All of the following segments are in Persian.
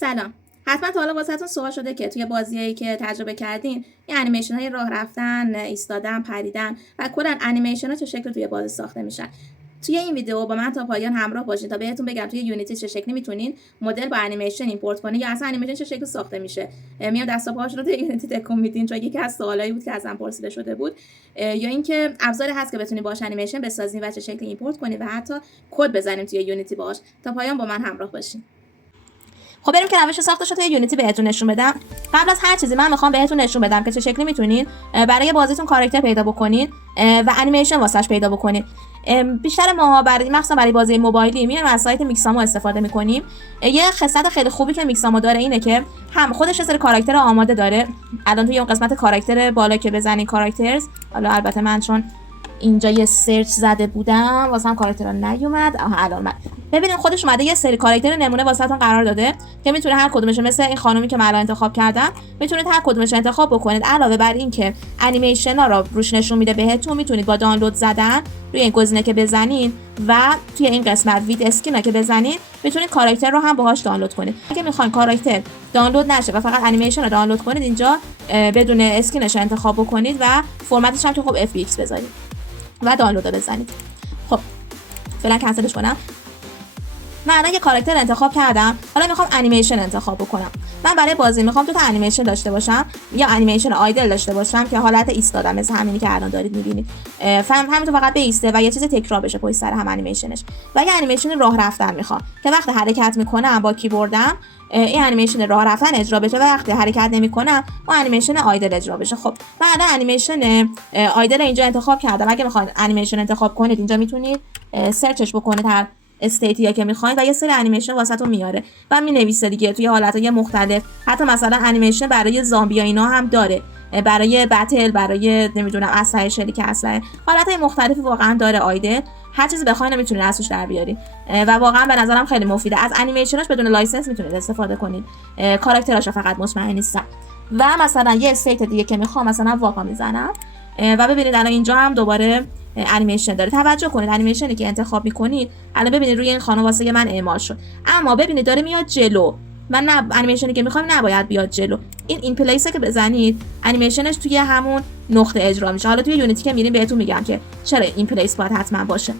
سلام. حتما تا حالا واسهتون سوال شده که توی بازیایی که تجربه کردین این انیمیشن های راه رفتن، ایستادن، پریدن و کلا انیمیشن ها چه شکلی توی بازی ساخته میشن. توی این ویدیو با من تا پایان همراه باشین تا بهتون بگم توی یونیتی چه شکلی میتونین مدل با انیمیشن ایمپورت کنین یا اصلا انیمیشن چه شکلی ساخته میشه. میام دست و پاهاش رو توی یونیتی تکون میدین چون یکی از سوالایی بود که ازم پرسیده شده بود. یا اینکه ابزاری هست که بتونین باهاش انیمیشن بسازین و چه شکلی ایمپورت کنین و حتی کد بزنیم توی یونیتی باهاش. تا پایان با من همراه باشین. خب بریم که روش ساختش رو توی یونیتی بهتون نشون بدم. قبل از هر چیزی من میخوام بهتون نشون بدم که چه شکلی میتونین برای بازیتون کاراکتر پیدا بکنین و انیمیشن واسش پیدا بکنین. بیشتر ماها مخصوصا برای بازی موبایلی میایم از سایت میکسامو استفاده میکنیم. یه خصلت خیلی خوبی که میکسامو داره اینه که هم خودش یه سری کاراکتر آماده داره. الان توی اون قسمت کاراکتر بالا که بزنین کاراکترز، حالا البته من چون اینجا یه سرچ زده بودم واسه هم کاراکترها نیومد، الان اومد. ببینید خودش اومده یه سری کاراکتر نمونه واسهتون قرار داده که میتونه هر کدومش، مثل این خانومی که من الان انتخاب کردم، میتونید هر کدومش انتخاب بکنید. علاوه بر این که انیمیشن ها رو روش نشون میده بهتون، میتونید با دانلود زدن روی این گزینه که بزنین و توی این قسمت وید اسکین که بزنین میتونید کاراکتر رو هم باهاش دانلود کنید. اگه میخواین کاراکتر دانلود نشه و فقط انیمیشن رو دانلود کنید، اینجا بدون اسکینش انتخاب بکنید و فرمتش هم که خب FBX بذارید و دانلود بزنید. خب فعلا کنسلش کنم. من الان یه کاراکتر انتخاب کردم، حالا میخوام انیمیشن انتخاب بکنم. من برای بازی میخوام دو تا انیمیشن داشته باشم، یا انیمیشن آیدل داشته باشم که حالت ایستادم مثل همینی که الان دارید میبینید، همینطور فقط بیسته و یه چیز تکرار بشه پشت سر هم انیمیشنش. و یه انیمیشن راه رفتن میخوام که وقتی حرکت میکنم با کیبوردم این انیمیشن راه رفتن اجرا بشه و وقتی حرکت نمیکنم اون انیمیشن آیدل اجرا بشه. خب من الان انیمیشن آیدل اینجا انتخاب کردم. اگه میخواید انیمیشن انتخاب کنید اینجا میتونید سرچش بکنید هر استیتیا که میخواید و یه سری انیمیشن واسهتون میاره و مینویسه دیگه توی حالتهای مختلف. حتی مثلا انیمیشن برای زامبیا اینا هم داره، برای بتل، برای نمیدونم اسلحه شلیک اسلحه، حالتهای مختلفی واقعا داره آیدل. هر چیزی بخواید میتونید ازش در بیارید و واقعا به نظرم خیلی مفیده. از انیمیشناش بدون لایسنس میتونید استفاده کنید، کاراکتراش فقط مطمئن نیستم. و مثلا یه استیت دیگه که میخوام مثلا واقعا میزنم و ببینید الان اینجا هم دوباره انیمیشن داره. توجه کنید انیمیشنی که انتخاب میکنید الان ببینید روی این خانم واسه من اعمال شد، اما ببینید داره میاد جلو. من نه، انیمیشنی که میخوام نباید بیاد جلو. این پلیسه که بزنید انیمیشنش توی همون نقطه اجرا میشه. حالا توی یونیتی که میریم بهتون میگم که چرا این پلیس باید حتما باشه.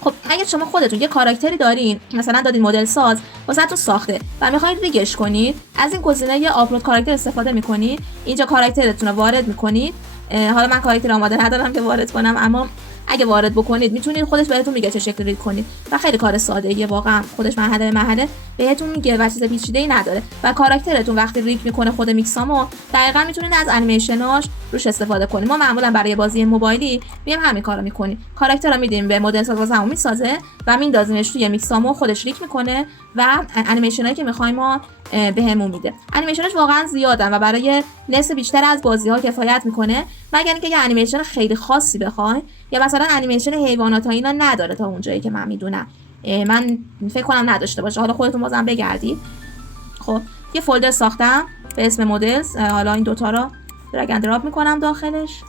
خب اگه شما خودتون یه کاراکتری دارین، مثلا دادین مدل ساز واسهتون ساخته و میخواید ریگش کنید، از این گزینه یه آپلود کاراکتر استفاده میکنید. اینجا کاراکترتون رو وارد میکنید. حالا من کاراکتر آماده ندارم که وارد کنم، اما اگه وارد بکنید میتونید خودش بهتون میگه چه شکلی رید کنید و خیلی کار ساده‌ایه واقعا. خودش مرحله به مرحله بهتون میگه و چیز پیچیده‌ای نداره و کاراکترتون وقتی رید میکنه خود میکسامو دقیقاً میتونید از انیمیشناش روش استفاده کنید. ما معمولا برای بازی موبایلی میایم همین کارو میکنیم. کاراکتر رو میدیم به مدل ساز واسمون میسازه و میندازیمش توی میکسامو، خودش ریک میکنه و انیمیشنایی که میخوایم ما بهمون میده. انیمیشنش واقعا زیادن و برای نصف بیشتر از بازی‌ها کفایت میکنه، مگر اینکه یه انیمیشن خیلی خاصی بخواید یا مثلا انیمیشن حیوانات ها اینا نداره تا اونجایی که من میدونم. من فکر کنم نداشته باشه، حالا خودتون بازم بگردید. خب یه فولدر ساختم به اسم مدلز. حالا این دوتا رو درگ اند دراپ میکنم داخلش.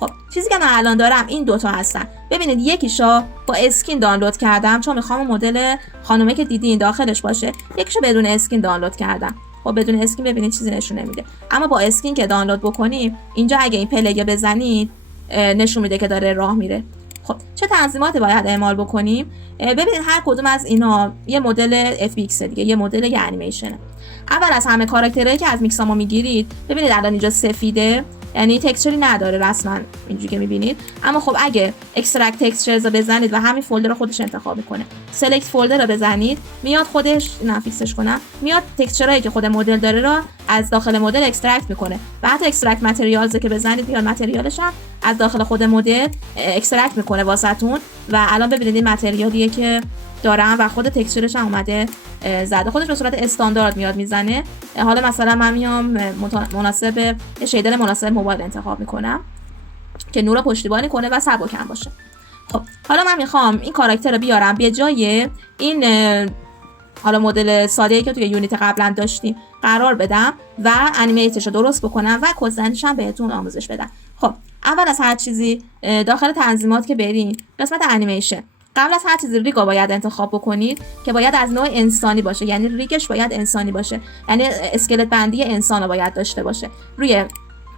خب چیزی که من الان دارم این دوتا هستن. ببینید یکیشو با اسکین دانلود کردم چون میخوام مدل خانومه که دیدین داخلش باشه. یکیشو بدون اسکین دانلود کردم. خب بدون اسکین ببینید چیزی نشون نمیده، اما با اسکین که دانلود بکنیم اینجا اگه این پلیو بزنید نشون میده که داره راه میره. خب چه تنظیماتی باید اعمال بکنیم؟ ببینید هر کدوم از اینا یه مدل FBX دیگه، یه مدل یه انیمیشنه. اول از همه کاراکترایی که از میکسامو میگیرید، ببینید الان اینجا سفیده، یعنی تکسچری نداره رسما اینجوری که میبینید. اما خب اگه اکسترکت تکسچرز رو بزنید و همین فولدر رو خودش انتخاب میکنه، سلکت فولدر رو بزنید، میاد خودش فیکسش کنم، میاد تکسچرایی که خود مدل داره رو از داخل مدل اکسترکت میکنه و حتی اکسترکت متریالز که بزنید میاد متریالش هم از داخل خود مدل اکسترکت میکنه واسهتون. و الان ببینید این متریالیه که دارم و خود تکسچرش هم اومده زده، خودش به صورت استاندارد میاد میزنه. حالا مثلا من میام مناسب شیدر مناسب موبایل انتخاب میکنم که نور پشتیبانی کنه و سبکم باشه. خب حالا من میخوام این کاراکتر رو بیارم به جای این حالا مدل ساده‌ای که توی یونیت قبلا داشتیم قرار بدم و انیمیتش رو درست بکنم و کدزنیش هم بهتون آموزش بدم. خب اول از هر چیزی داخل تنظیمات که برین قسمت انیمیشن، قبل از هر چیزی ریگ رو باید انتخاب بکنید که باید از نوع انسانی باشه، یعنی ریگش باید انسانی باشه، یعنی اسکلت بندی انسان رو باید داشته باشه. روی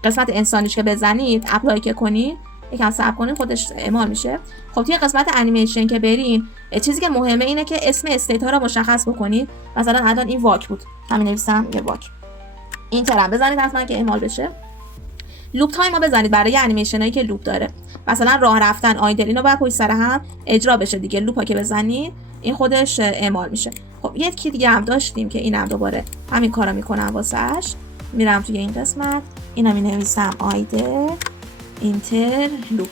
قسمت انسانیش که بزنید اپلای که کنید یکم صبر کنید خودش اعمال میشه. خب توی قسمت انیمیشن که برین چیزی که مهمه اینه که اسم استیت ها رو مشخص بکنید. مثلا الان این واک بود، همین نویسم یه واک. این ترم بزنید حتما که اعمال بشه. لوپ تایم رو بزنید برای انیمیشن هایی که لوپ داره، مثلا راه رفتن، آیدل، اینا باید پشت سر هم اجرا بشه دیگه. لوپ ها که بزنید این خودش اعمال میشه. خب یکی دیگه هم داشتیم که اینم دوباره همین کارو میکنم واسش. میرم توی این قسمت، اینا می نویسم آیدل اینتر لوپ.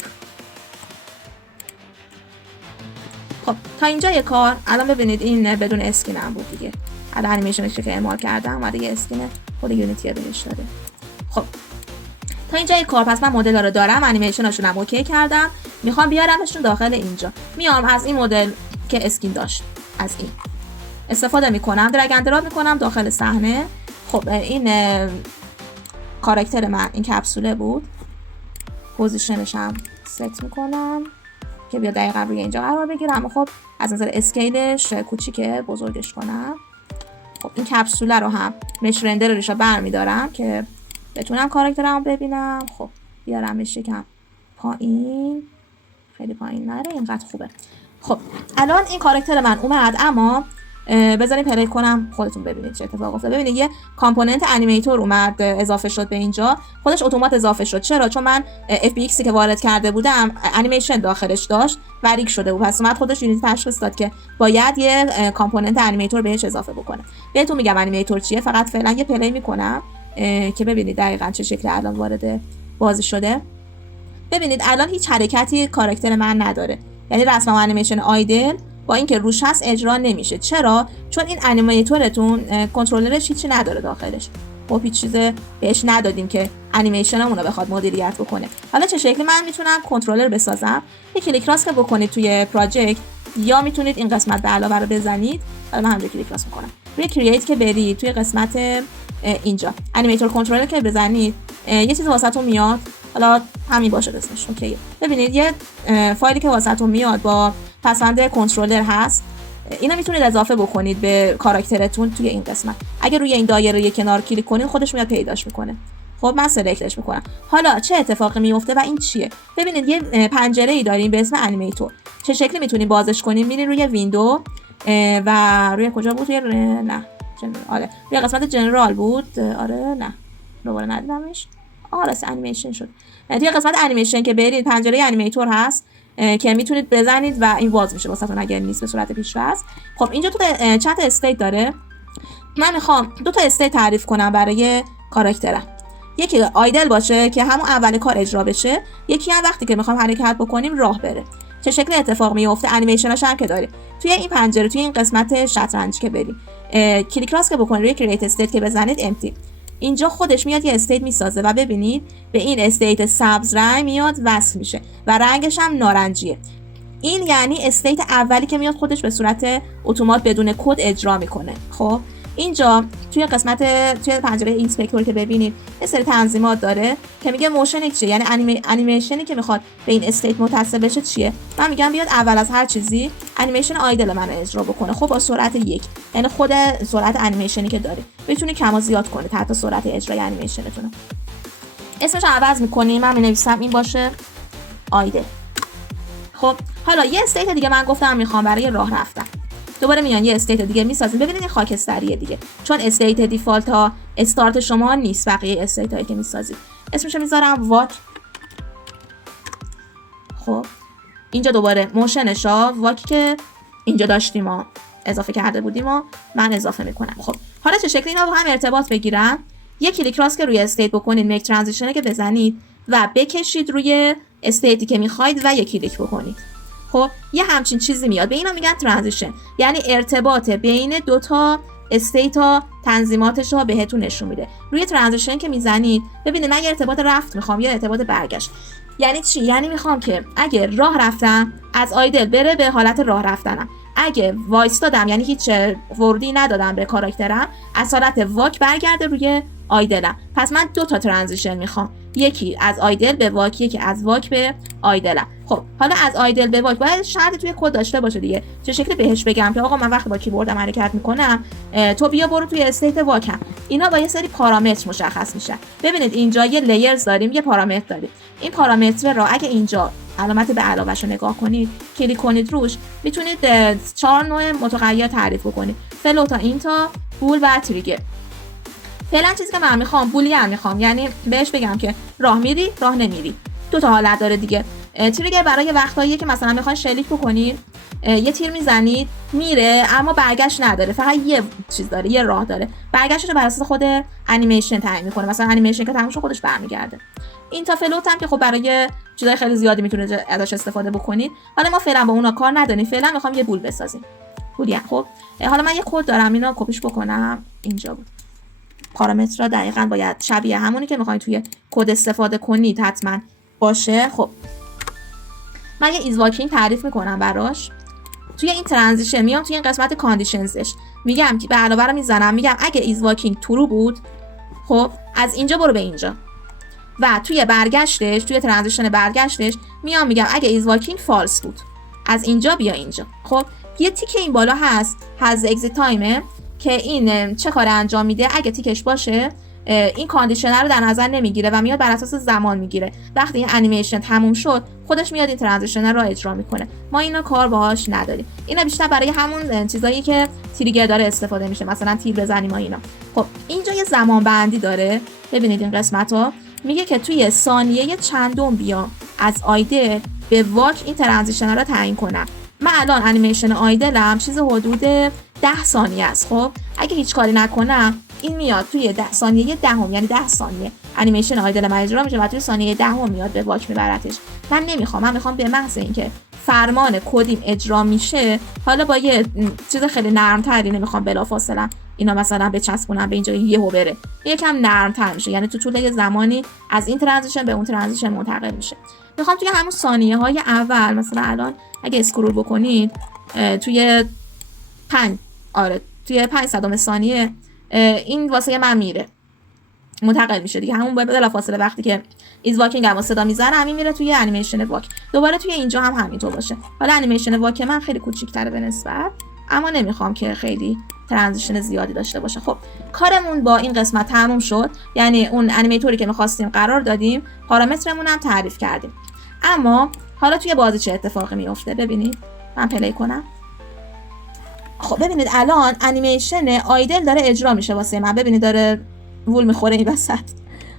خب تا اینجای کار الان ببینید این بدون اسکین هم بود دیگه. الان انیمیشنش که اعمال کردم اومده یه اسکین خود یونیتی بهش داده. خب تا اینجای کار پس من مدل رو دارم، انیمیشناشون هم اوکی کردم، میخوام بیارمشون داخل اینجا. میام از این مدل که اسکین داشت از این استفاده میکنم، درگ اند دراپ میکنم داخل صحنه. خب این کاراکتر من این کپسوله بود، پوزیشنش هم ست میکنم که بیا دقیقا روی اینجا قرار بگیره، اما خب از نظر اسکیلش کوچیکه، بزرگش کنم. خب این کپسوله رو هم مش رندر ریشا برمیدارم که بتونم کاراکترمو ببینم. خب بیارمش یکم پایین، خیلی پایین نره، اینقدر خوبه. خب الان این کاراکتر من اومد، اما بذاریم پلی کنم خودتون ببینید چه اتفاق افتاد. ببینید یه کامپوننت انیمیتور اومد اضافه شد به اینجا، خودش اتومات اضافه شد. چرا؟ چون من FBX که وارد کرده بودم انیمیشن داخلش داشت و ریگ شده بود، پس اومد خودش یونیتی تشخیص داد که باید یه کامپوننت انیمیتور بهش اضافه بکنه. بهتون میگم انیمیتور چیه، فقط فعلا یه پلی میکنم که ببینید دقیقاً چه شکلی الان وارد بازی شده. ببینید الان هیچ حرکتی کاراکتر من نداره، یعنی رسما انیمیشن آیدل با اینکه روش هست اجرا نمیشه. چرا؟ چون این انیمیتورتون کنترلرش هیچی نداره داخلش. خب هیچ چیز بهش ندادیم که انیمیشنمون رو بخواد مدیریت بکنه. حالا چه شکلی من میتونم کنترلر بسازم؟ یه کلیک راست که بکنید توی پراجکت، یا میتونید این قسمت به علاوه رو بزنید. حالا من هم کلیک راست میکنم روی کرییت که برید توی قسمت اینجا انیمیتور کنترلر که بزنید یه چیز واسهتون میاد، حالا همین باشه اسمش اوکیه. ببینید یه فایلی که واسهتون میاد با پسوند کنترلر هست، اینو میتونید اضافه بکنید به کاراکترتون توی این قسمت. اگه روی این دایره کنار کلیک کنید خودش میاد پیداش میکنه. خب من سلکتش میکنم. حالا چه اتفاقی میفته و این چیه؟ ببینید یه پنجره ای داریم به اسم انیمیتور. چه شکلی میتونید بازش کنید؟ میرین روی ویندو و روی کجا بود؟ نه آره روی قسمت جنرال بود. آره نه دوباره ندیدمش. آره انیمیشن شد. توی قسمت انیمیشن که برید پنجره انیمیتور هست که میتونید بزنید و این باز میشه واسهتون اگر نیست به صورت پیش‌فرض. خب اینجا تو چند تا استیت داره. من میخوام دو تا استیت تعریف کنم برای کاراکترم. یکی آیدل باشه که همون اول کار اجرا بشه، یکی هم وقتی که میخوام حرکت بکنیم راه بره. چه شکلی اتفاق میفته؟ انیمیشناش هم که داریم توی این پنجره، توی این قسمت شطرنج که بریم کلیک راست که بکنید روی کرییت استیت که بزنید امپتی، اینجا خودش میاد یه استیت میسازه و ببینید به این استیت سبز رنگ میاد وصل میشه و رنگش هم نارنجیه. این یعنی استیت اولی که میاد خودش به صورت اتومات بدون کد اجرا میکنه. خب اینجا توی قسمت توی پنجره اینسپکتور که ببینید یه سری تنظیمات داره که میگه موشن چیه، یعنی انیمیشنی که میخواد به این استیت متصل بشه چیه. من میگم بیاد اول از هر چیزی انیمیشن آیدل من اجرا بکنه. خب با سرعت 1، یعنی خود سرعت انیمیشنی که داره میتونی کم و زیاد کنه حتی سرعت اجرای انیمیشنتون. اسمش عوض میکنیم، من مینویسم این باشه آیدل. خب حالا یه استیت دیگه من گفتم میخوام برای راه رفتن. دوباره میان یه استیت دیگه میسازیم. ببینید این خاکستریه دیگه، چون استیت دیفالت ها استارت شما نیست، بقیه استیت هایی که میسازید. اسمشو میذارم واک. خب اینجا دوباره موشنشا واکی که اینجا داشتیم ما اضافه کرده بودیم و من اضافه میکنم. خب حالا چه شکلی اینا با هم ارتباط بگیرن؟ یه کلیک راست که روی استیت بکنید، میک ترانزیشن که بزنید و بکشید روی استیتی که میخواید و یک کلیک بکنید. خب یه همچین چیزی میاد، به اینا میگن ترانزیشن، یعنی ارتباط بین دو تا استیت ها تنظیماتش رو بهتون نشون میده. روی ترانزیشن که میزنید ببینید من یه ارتباط رفت میخوام، یه ارتباط برگشت. یعنی چی؟ یعنی میخوام که اگه راه رفتم از آیدل بره به حالت راه رفتنم، اگه وایس دادم یعنی هیچ ورودی ندادم به کاراکترم از حالت واک برگرده روی آیدلم. پس من 2 تا ترانزیشن میخوام، یکی از آیدل به واک، یکی از واک به آیدلم. خب حالا از آیدل به واک باید شرط توی کد داشته باشه دیگه. چه شکلی بهش بگم که آقا من وقتی با کیبوردم حرکت میکنم تو بیا برو توی استیت واکم. اینا با یه سری پارامتر مشخص میشن. ببینید اینجا یه لیرز داریم، یه پارامتر داریم. این پارامتر رو اگه اینجا علامت به علاوه‌شو نگاه کنید، کلیک کنید روش، میتونید 4 نوع متغیر تعریف کنید: فلوت، اینتا، بول و تریگر. فعلا چیزی که من میخوام بولیان میخوام، یعنی بهش بگم که راه میری راه نمیری. 2 تا حالت داره دیگه. تریگر برای وقتاییه که مثلا میخواین شلیک بکنید، یه تیر میزنید میره اما برگشت نداره، فقط یه چیز داره، یه راه داره. برگشتش رو بر اساس خود انیمیشن تعیین میکنه، مثلا انیمیشن که تموم شد خودش برمیگرده. این تا فلوت هم که خب برای چیزای خیلی زیادی میتونید ازش استفاده بکنید. حالا ما فعلا با اونا کار نداریم، فعلا میخوام یه بول بسازیم. بولیان. خب حالا من یه کد دارم، اینا کپیش بکنم. اینجا بود. پارامترها دقیقاً باید شبیه همونی که میخواین توی کد استفاده کنید حتما باشه. خب من یه ایز واکینگ تعریف میکنم براش. توی این ترانزیشن میام توی این قسمت کاندیشنزش میگم که به علاوه رو میزنم، میگم اگه ایز واکینگ ترو بود خب از اینجا برو به اینجا، و توی برگشتش، توی ترانزیشن برگشتش میام میگم اگه ایز واکینگ فالس بود از اینجا بیا اینجا. خب یه تیک این بالا هست هاز اگزیت تایمه که این چه کار انجام میده. اگه تیکش باشه این کاندیشنر رو در نظر نمیگیره و میاد بر اساس زمان میگیره. وقتی این انیمیشن تموم شد خودش میاد این ترانزیشنر رو اجرا میکنه. ما اینا کار باهاش نداریم. اینا بیشتر برای همون چیزایی که تریگر داره استفاده میشه، مثلا تیر بزنیم و اینا. خب اینجا یه زمان بندی داره. ببینید این قسمت‌ها میگه که توی ثانیه چندم بیا از آیدل به واک این ترانزیشنر رو تعیین کنم. من الان انیمیشن آیدلم چیز حدود 10 ثانیه است. خب اگه هیچ کاری نکنم این میاد توی 10 ثانیه دهم، یعنی 10 ثانیه انیمیشن آیدل من اجرا میشه و توی ثانیه دهم میاد به واک میبرتش. من نمیخوام، من میخوام به محض اینکه فرمان کدیم اجرا میشه حالا با یه چیز خیلی نرمتری، نمیخوام بلافاصله اینا مثلا بچسبونم به اینجا یهو بره، یکم نرمتر میشه، یعنی تو طول یه زمانی از این ترانزیشن به اون ترانزیشن منتقل میشه. میخوام توی همون ثانیه های اول، مثلا الان اگه اسکرول بکنید توی 5 صدم ثانیه این واسه من میره، منتقل میشه دیگه. همون بلافاصله وقتی که ایز واکینگ هم صدا میزنه همین میره توی انیمیشن واک. دوباره توی اینجا هم همینطور باشه. حالا انیمیشن واک من خیلی کوچیک‌تره به نسبت، اما نمیخوام که خیلی ترانزیشن زیادی داشته باشه. خب کارمون با این قسمت تموم شد، یعنی اون انیمیتوری که می‌خواستیم قرار دادیم، پارامترمون هم تعریف کردیم. اما حالا توی بازی چه اتفاقی میفته؟ ببینید من پلی کنم. خب ببینید الان انیمیشن آیدل داره اجرا میشه واسه من. ببینید داره وول میخوره این وسط.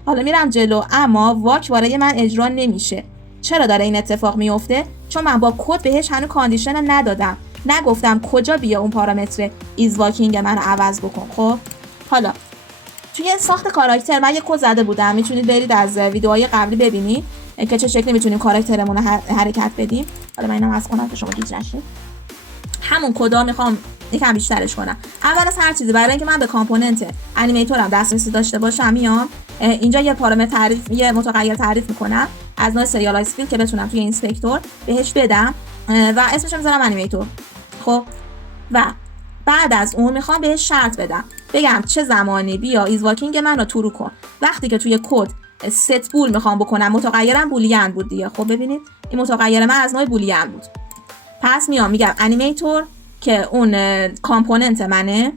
حالا میرم جلو اما واک برای من اجرا نمیشه. چرا داره این اتفاق میفته؟ چون من با کد بهش هنوز کاندیشن ندادم، نگفتم کجا بیا اون پارامتر ایز واکینگ منو عوض بکن. خب حالا توی ساخت کاراکتر من یه کد زده بودم، میتونید برید از ویدیوهای قبلی ببینید که چه شکلی میتونیم کاراکترمون رو حرکت بدیم. حالا من اینو واسه کنم که شما گیج نشید. همون کدا میخوام یکم بیشترش کنم. اول از هر چیزی برای اینکه من به کامپوننت انیمیتورم دسترسی داشته باشم میام اینجا یه پارامتر تعریف، یه متغیر تعریف میکنم از نوع سریالایز فیلد که بتونم توی اینسپکتور بهش بدم و اسمش رو میذارم انیمیتور. خب و بعد از اون میخوام بهش شرط بدم، بگم چه زمانی بیا ایز واکینگ من رو ترو کن. وقتی که توی کد ست بول میخوام بکنم، متغیرم بولیان بود دیگه. خب ببینید این متغیر من از نوع بولیان بود. پس میام میگم انیمیتور که اون کامپوننت منه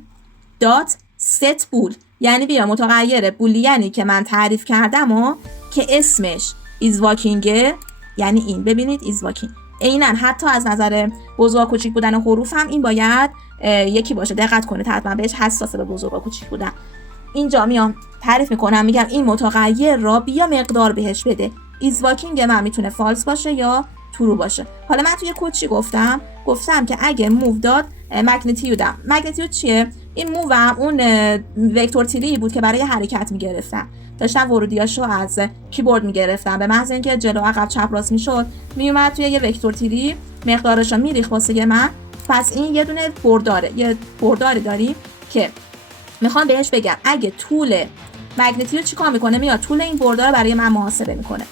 دات ست بول، یعنی بیا متغیر بولیانی که من تعریف کردم و که اسمش ایز واکینگه، یعنی این ببینید ایز واکینگ. عیناً حتی از نظر بزرگ و کوچیک بودن حروف هم این باید یکی باشه. دقت کنید حتما بهش حساسه، به بزرگ و کوچیک بودن. اینجا میام تعریف میکنم میگم این متغیر را بیا مقدار بهش بده. ایز واکینگ من میتونه فالس باشه یا ترو باشه. حالا من توی کد چی گفتم که اگه موو داد مگنیتیودم. مگنیتیود چیه؟ این موو هم اون وکتور تیری بود که برای حرکت میگرفتم، داشتم ورودیاشو از کیبورد میگرفتم. به محض اینکه جلو عقب چپ راست میشد میومد توی یه وکتور تیری مقدارشو میریخت واسه من. پس این یه دونه برداره، یه برداری داریم که میخوام بهش بگم اگه طول مگنیتیود چیکار میکنه، میاد طول این بردار برای من محاسبه میکنه.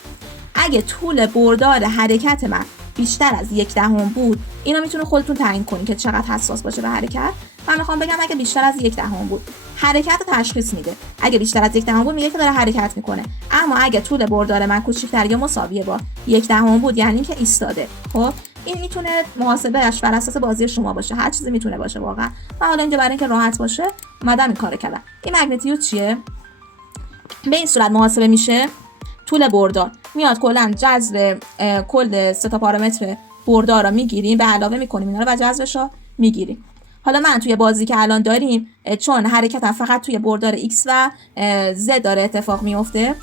اگه طول بردار حرکت من بیشتر از 1/10 بود، اینو میتونه خودتون تعیین کنین که چقدر حساس باشه به حرکت. من میخوام بگم اگه بیشتر از 1/10 بود، حرکت رو تشخیص میده. اگه بیشتر از 1/10 بود میگه که داره حرکت میکنه. اما اگه طول بردار من کوچیک‌تر یا مساویه با 1/10 بود، یعنی که ایستاده. خب این میتونه محاسبهش بر اساس بازی شما باشه، هر چیزی میتونه باشه واقعا. من حالا اینجا برای اینکه راحت باشه اومدم این کارو کردم. این مگنیتیود چیه؟ به این صورت محاسبه میشه. طول بردار میاد کلا جذر کل 3 تا پارامتر بردار رو میگیریم، به علاوه میکنیم اینا رو و جذرش رو میگیریم. حالا من توی بازی که الان داریم، چون حرکتم فقط توی بردار x و z داره اتفاق میفته،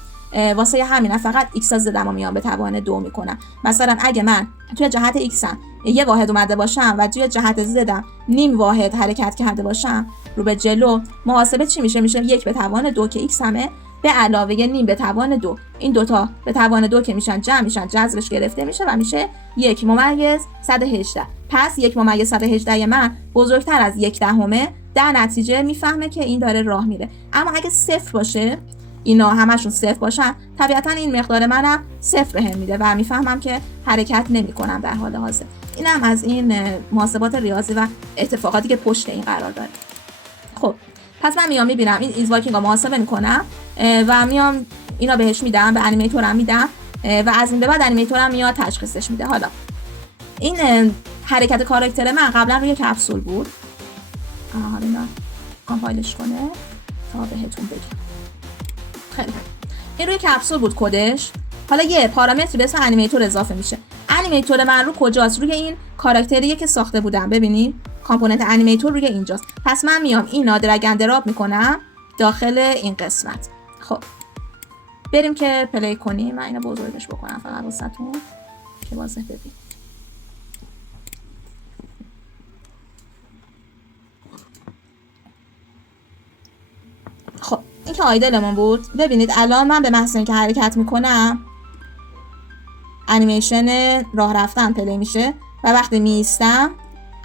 واسه همین فقط x از زدم رو میام به توان 2 میکنم. مثلا اگه من توی جهت x هم 1 واحد اومده باشم و توی جهت زدم نیم واحد حرکت کرده باشم رو به جلو، محاسبه چی میشه؟ میشه 1 به توان 2 که x همه به علاوه نیم به توان 2. این دوتا به توان 2 که میشن جمع میشن، جذرش گرفته میشه و میشه 1/118. پس 1/118 من بزرگتر از 1/10، در نتیجه میفهمه که این داره راه میره. اما اگه 0 باشه، اینا همشون 0 باشن، طبیعتا این مقدار منم 0 بهم میده و میفهمم که حرکت نمیکنم در حال حاضر. اینم از این محاسبات ریاضی و اتفاقاتی که پشت این قرار داره. خب پس من میام میبینم این ایز واکینگ رو محاسبه میکنم و میام اینا بهش میدم، به انیمیتورم میدم و از این به بعد انیمیتورم میاد تشخیصش میده. حالا این حرکت کاراکتر من قبلا روی کپسول بود. حالا اینا کامپایلش کنه تا بهتون بگم. خیلی خوب، این روی کپسول بود کدش. حالا یه پارامتری به اسم انیمیتور اضافه میشه. انیمیتور من رو کجاست؟ روی این کاراکتریه که ساخته بودم. ببینید کامپوننت انیمیتور روی اینجاست. پس من میام اینا درگ اند دراپ میکنم داخل این قسمت. خب بریم که پلی کنیم. من اینو بزرگش بکنم فقط واسهتون که واضح ببینید. خب این که آیدلمون بود. ببینید الان من به محض اینکه حرکت میکنم انیمیشن راه رفتن پلی میشه و وقتی میایستم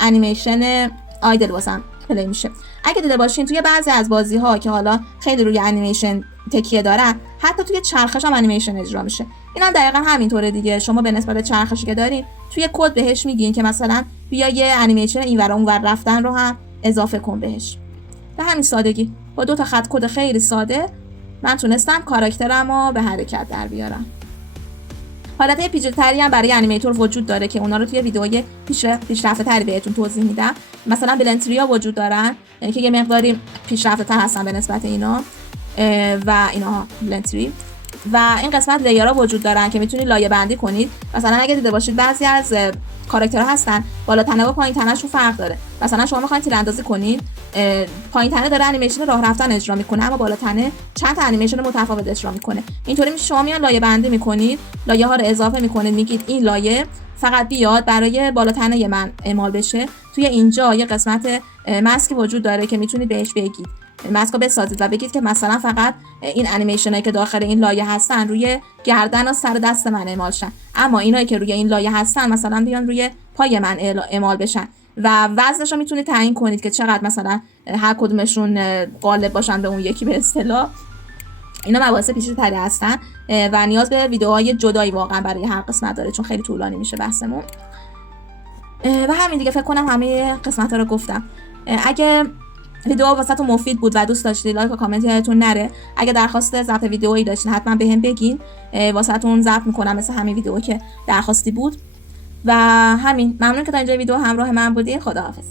انیمیشن آیدل واسم پلی میشه. اگه دیده باشین توی بعضی از بازی ها که حالا خیلی روی انیمیشن تکیه دارن، حتی توی چرخش هم انیمیشن اجرا میشه. اینم دقیقاً همینطوره دیگه. شما به نسبت چرخشی که دارین توی کد بهش میگین که مثلا بیا یه انیمیشن اینور اونور رفتن رو هم اضافه کن بهش. به همین سادگی با 2 تا خط کد خیلی ساده من تونستم کاراکترم رو به حرکت در بیارم. حالتهای پیچیده‌تری هم برای انیمیتور وجود داره که اونا رو توی ویدیوهای پیشرفته‌تری بهتون توضیح میدم. مثلا بلنتریا وجود دارن، یعنی که یه مقداری پیشرفته‌تر هستن به نسبت اینا و اینها بلنتری. و این قسمت لیرها وجود دارن که میتونید لایه بندی کنید. مثلا اگه دیده باشید بعضی از کاراکترها هستن بالا تنه و پایین تنه‌شون فرق داره. مثلا شما می‌خواید تیراندازی کنید، پایین تنه داره انیمیشن راه رفتن اجرا میکنه اما بالا تنه چند تا انیمیشن متفاوت اجرا میکنه. اینطوری میشه شما میان لایه بندی میکنید، لایه ها رو اضافه میکنید، میگید این لایه فقط بیاد برای بالا تنه من اعمال بشه. توی اینجا یه قسمت ماسک وجود داره که میتونید بهش بگید ماسک رو بسازید و بگید که مثلا فقط این انیمیشنایی که داخل این لایه هستن روی گردن و سر دست من اعمال شن، اما اینایی که روی این لایه هستن مثلا بیان روی پای من اعمال بشن. و وزنش رو میتونید تعیین کنید که چقدر مثلا هر کدومشون غالب باشن به اون یکی به اصطلاح. اینا مباحث پیچیده‌تری هستن و نیاز به ویدیوهای جدایی واقعا برای هر قسمت داره چون خیلی طولانی میشه بحثمون. و همین دیگه، فکر کنم همه قسمت‌ها رو گفتم. اگه ویدیو واسهتون مفید بود و دوست داشتید لایک و کامنت یادتون نره. اگه درخواست ضبط ویدیویی داشتین حتما بهم بگین، واسهتون ضبط میکنم مثل همین ویدیو که درخواستی بود. و همین، ممنون که تا اینجا ویدیو همراه من بودین. خداحافظ.